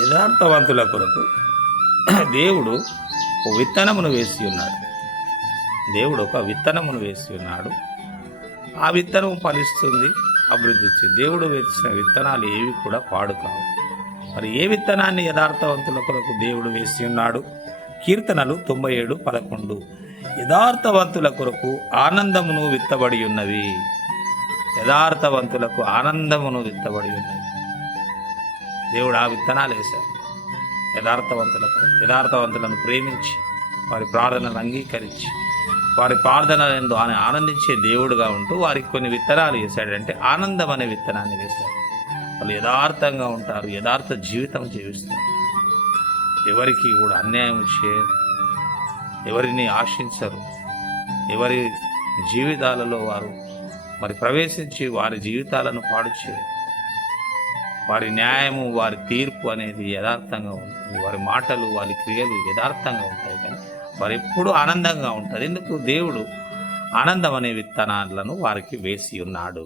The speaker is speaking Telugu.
యథార్థవంతుల కొరకు దేవుడు ఒక విత్తనమును వేసి ఉన్నాడు. దేవుడు ఒక విత్తనమును వేసి ఉన్నాడు. ఆ విత్తనం ఫలిస్తుంది, అభివృద్ధి ఇచ్చింది. దేవుడు వేసిన విత్తనాలు ఏవి కూడా పాడు కావు. మరి ఏ విత్తనాన్ని యథార్థవంతుల కొరకు దేవుడు వేసి ఉన్నాడు? కీర్తనలు 97:11 యథార్థవంతుల కొరకు ఆనందమును విత్తబడి ఉన్నవి. యథార్థవంతులకు ఆనందమును విత్తబడి ఉన్నవి. దేవుడు ఆ విత్తనాలు వేశాడు యథార్థవంతులకు. యథార్థవంతులను ప్రేమించి వారి ప్రార్థనలు అంగీకరించి వారి ప్రార్థనలు ఆనందించే దేవుడుగా ఉంటూ వారికి కొన్ని విత్తనాలు వేశాడంటే ఆనందం అనే విత్తనాన్ని వేశాడు. వాళ్ళు యథార్థంగా ఉంటారు, యథార్థ జీవితం జీవిస్తారు, ఎవరికి కూడా అన్యాయం చేయరు, ఎవరిని ఆశించరు, ఎవరి జీవితాలలో వారు మరి ప్రవేశించి వారి జీవితాలను పాడు చేయరు. వారి న్యాయము, వారి తీర్పు అనేది యథార్థంగా ఉంటుంది. వారి మాటలు, వారి క్రియలు యథార్థంగా ఉంటాయి, కానీ వారు ఎప్పుడూ ఆనందంగా ఉంటారు. ఎందుకు? దేవుడు ఆనందం అనే విత్తనాలను వారికి వేసి ఉన్నాడు.